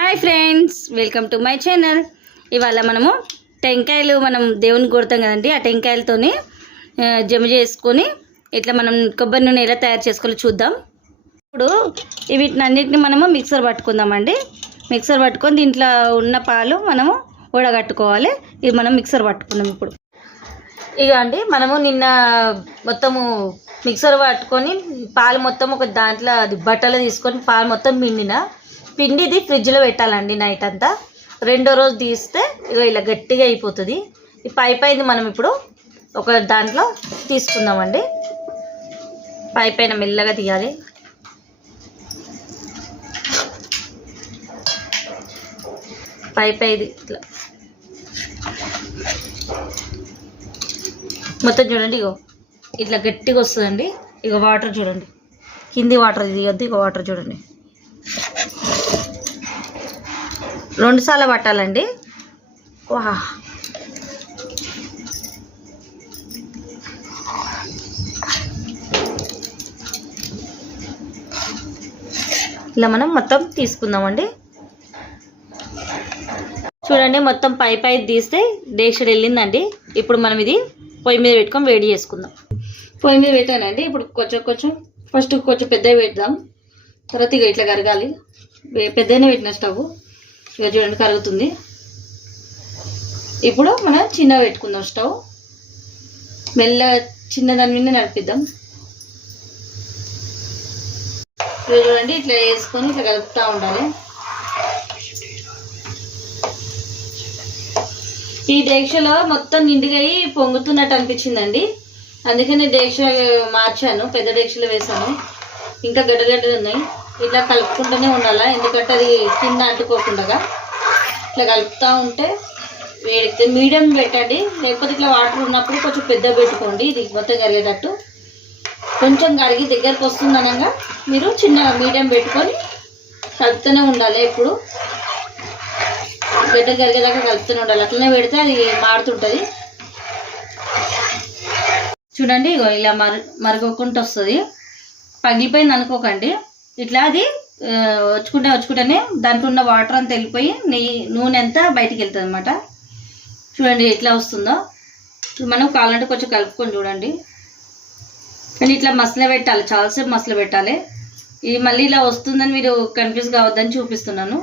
Hi friends, welcome to my channel. ఇవాళ మనము టెంకాయలు దేవునికి కొడతాం కదండి. ఆ టెంకాయలతోని జమ చేసుకొని ఇట్లా మనం కొబ్బరి నూనె ఎలా తయారు చేసుకోవాలో చూద్దాం. ఇప్పుడు వీటిని అన్నిటిని మనము మిక్సర్ పట్టుకుందామండి. మిక్సర్ పట్టుకొని దీంట్లో ఉన్న పాలు మనము వడగట్టుకోవాలి. ఇది మనం మిక్సర్ పట్టుకుందాం. ఇప్పుడు ఇక అండి మనము నిన్న మొత్తము మిక్సర్ పట్టుకొని పాలు మొత్తం ఒక దాంట్లో బట్టలు తీసుకొని పాలు మొత్తం పిండిది ఫ్రిడ్జ్లో పెట్టాలండి నైట్ అంతా. రెండో రోజు తీస్తే ఇక ఇలా గట్టిగా అయిపోతుంది. ఈ పైన మనం ఇప్పుడు ఒక దాంట్లో తీసుకుందామండి. పైన మెల్లగా తీయాలి. పైది ఇట్లా మొత్తం చూడండి. ఇగో ఇట్లా గట్టిగా వస్తుందండి. ఇక వాటర్ చూడండి, కింది వాటర్ తీయొద్దు. ఇక వాటర్ చూడండి, 2 సార్లు పట్టాలండి. వా ఇలా మనం మొత్తం తీసుకుందామండి. చూడండి, మొత్తం పై తీస్తే డేక్షడ్ వెళ్ళిందండి. ఇప్పుడు మనం ఇది పొయ్యి మీద పెట్టుకొని వేడి చేసుకుందాం. పొయ్యి మీద పెట్టానండి. ఇప్పుడు ఫస్ట్ కొంచెం పెద్దగా పెడదాం. తర్వాత ఇక ఇట్లా కరగాలి. పెద్దగానే పెట్టిన స్టవ్ ఇక చూడండి కరుగుతుంది. ఇప్పుడు మనం చిన్నగా పెట్టుకుందాం స్టవ్. చిన్న దాని మీద నడిపిద్దాం. చూడండి, ఇట్లా వేసుకొని ఇట్లా కలుపుతూ ఉండాలి. ఈ డేక్షలో మొత్తం నిండుగా పొంగుతున్నట్టు అనిపించిందండి. అందుకని డేక్ష మార్చాను, పెద్ద డేక్షలో వేసాను. ఇంకా గడ్డలు ఉన్నాయి. ఇట్లా కలుపుకుంటూనే ఉండాలా, ఎందుకంటే అది కింద అంటుకోకుండా. ఇట్లా కలుపుతూ ఉంటే వేడితే మీడియం పెట్టండి. లేకపోతే ఇట్లా వాటర్ ఉన్నప్పుడు కొంచెం పెద్ద పెట్టుకోండి. ఇది మొత్తం కరిగేటట్టు. కొంచెం కరిగి దగ్గరకు వస్తుంది అనగా మీరు చిన్నగా మీడియం పెట్టుకొని కలుపుతూనే ఉండాలి. ఇప్పుడు గడ్డ కరిగేదాకా కలుపుతూనే ఉండాలి. అట్లనే పెడితే అది మారుతుంటుంది. చూడండి, ఇగో ఇలా మరగకుండా వస్తుంది. పగిలిపోయింది అనుకోకండి. ఇట్లా అది వచ్చుకుంటేనే దాంట్లో ఉన్న వాటర్ అంతా వెళ్ళిపోయి నూనె అంతా బయటికి వెళ్తుంది అనమాట. చూడండి ఎట్లా వస్తుందో. మనం కావాలంటే కొంచెం కలుపుకొని చూడండి. కానీ ఇట్లా మసలు పెట్టాలి, చాలాసేపు మసలు పెట్టాలి. ఇది మళ్ళీ ఇలా వస్తుందని మీరు కన్ఫ్యూజ్ కావద్దని చూపిస్తున్నాను.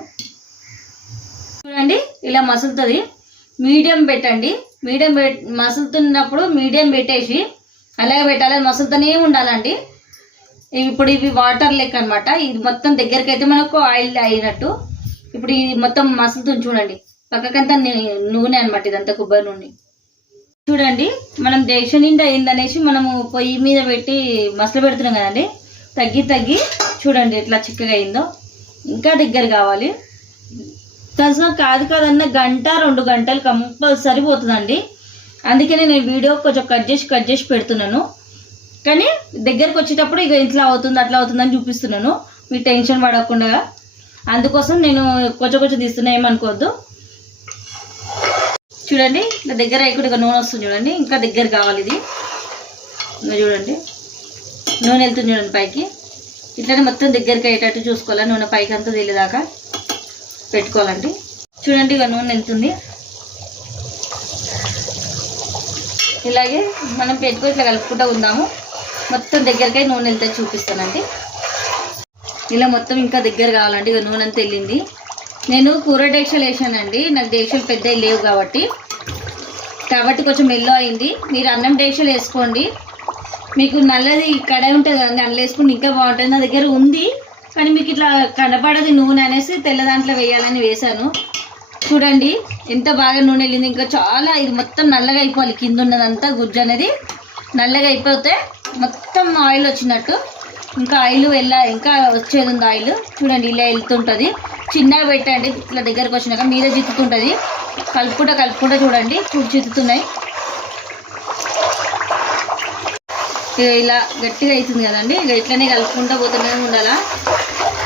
చూడండి, ఇలా మసులుతుంది. మీడియం పెట్టండి. మసులుతున్నప్పుడు మీడియం పెట్టేసి అలాగే పెట్టాలి. మసులుతూనే ఉండాలండి. ఇప్పుడు ఇవి వాటర్ లెక్క అనమాట. ఇది మొత్తం దగ్గరికి అయితే మనకు ఆయిల్ అయినట్టు. ఇప్పుడు ఇది మొత్తం మసులుతుంది చూడండి. పక్కకంతా నూనె అనమాట, ఇదంతా కొబ్బరి నూనె. చూడండి, మనం దేశ నిండా అయిందనేసి మనము పొయ్యి మీద పెట్టి మసలు పెడుతున్నాం కదండి. తగ్గి చూడండి ఎట్లా చిక్కగా అయిందో. ఇంకా దగ్గర కావాలి. కాదన్న 1-2 గంటలు కంపల్సరీ పోతుందండి. అందుకనే నేను వీడియో కొంచెం కట్ చేసి పెడుతున్నాను. కానీ దగ్గరకు వచ్చేటప్పుడు ఇక ఇట్లా అవుతుంది అట్లా అవుతుందని చూపిస్తున్నాను, మీరు టెన్షన్ పడకుండా. అందుకోసం నేను కొంచెం తీస్తున్నా, ఏమనుకోవద్దు. చూడండి, ఇట్లా దగ్గర ఇక్కడ నూనె వస్తుంది చూడండి. ఇంకా దగ్గర కావాలి ఇది. చూడండి నూనె వెళ్తుంది చూడండి పైకి. ఇట్లనే మొత్తం దగ్గరికి అయ్యేటట్టు చూసుకోవాలి. నూనె పైకి అంతా తెలియదాకా పెట్టుకోవాలండి. చూడండి, ఇక నూనె వెళ్తుంది. ఇలాగే మనం పెట్టుకొని ఇట్లా కలుపుకుంటూ ఉందాము. మొత్తం దగ్గరకై నూనె వెళ్తే చూపిస్తానండి. ఇలా మొత్తం ఇంకా దగ్గర కావాలండి. ఇక నూనె అంతా వెళ్ళింది. నేను కూర డేక్షలు వేసానండి. నాకు డేక్షలు పెద్దవి లేవు కాబట్టి కొంచెం మెల్లో అయింది. మీరు అన్నం డేక్షలు వేసుకోండి. మీకు నల్లది కడాయి ఉంటుంది కదండి, అందులో వేసుకుంటే ఇంకా బాగుంటుంది. నా దగ్గర ఉంది కానీ మీకు ఇట్లా కనపడదు నూనె అనేసి తెల్ల దాంట్లో వేయాలని వేసాను. చూడండి ఎంత బాగా నూనె వెళ్ళింది. ఇంకా చాలా ఇది మొత్తం నల్లగా అయిపోవాలి. కింద ఉన్నదంతా గుజ్జు అనేది నల్లగా అయిపోతే మొత్తం ఆయిల్ వచ్చినట్టు. ఇంకా ఆయిల్ ఇంకా వచ్చేది ఉంది ఆయిల్. చూడండి ఇలా వెళ్తుంటుంది. చిన్నగా పెట్టండి. ఇట్లా దగ్గరకు వచ్చినాక మీద చిత్తుతుంటుంది. కలుపుకుంటా చూడండి చిత్తుతున్నాయి. ఇలా గట్టిగా అవుతుంది కదండి. ఇక ఇట్లనే కలుపుకుంటూ పోతూనే ఉండాలా.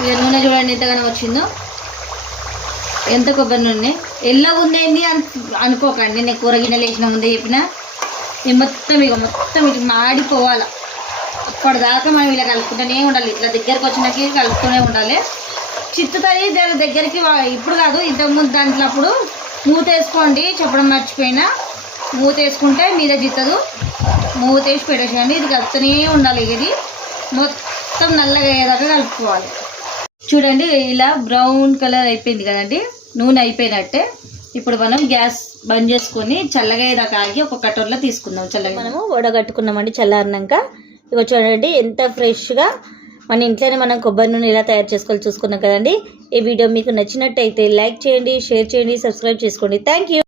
ఇక నూనె చూడండి ఎంతగానో వచ్చిందో. ఎంత కొబ్బరి నూనె ఎల్లా ఉందేంది అనుకోకండి. నేను కూర గిన్నెలు వేసిన ముందే చెప్పిన. ఇది మొత్తం ఇటు మాడిపోవాలి. అప్పటిదాకా మనం ఇలా కలుపుకుంటూనే ఉండాలి. ఇట్లా దగ్గరకు వచ్చినాక కలుపుతూనే ఉండాలి. చిత్తుతాయి దాని దగ్గరికి ఇప్పుడు కాదు ఇంతకుముందు దాంట్లో అప్పుడు మూత వేసుకోండి, చెప్పడం మర్చిపోయినా. మూత వేసుకుంటే మీద జిత్తదు. మూత వేసి పెట్టేసేయండి. ఇది కలుపుతూనే ఉండాలి. ఇది మొత్తం నల్లగా అయ్యేదాకా కలుపుకోవాలి. చూడండి ఇలా బ్రౌన్ కలర్ అయిపోయింది కదండి, నూనె అయిపోయినట్టే. ఇప్పుడు మనం గ్యాస్ బంద్ చేసుకొని చల్లగా అయ్యేదాకా ఆగి ఒక కటోర్లో తీసుకుందాం. చల్లగా మనము వడగట్టుకున్నామండి చల్లారినాక. ఇక చూడండి ఎంత ఫ్రెష్గా మన ఇంట్లోనే మనం కొబ్బరి నూనె ఎలా తయారు చేసుకోవాలి చూసుకున్నాం కదండి. ఈ వీడియో మీకు నచ్చినట్టయితే లైక్ చేయండి, షేర్ చేయండి, సబ్స్క్రైబ్ చేసుకోండి. Thank you.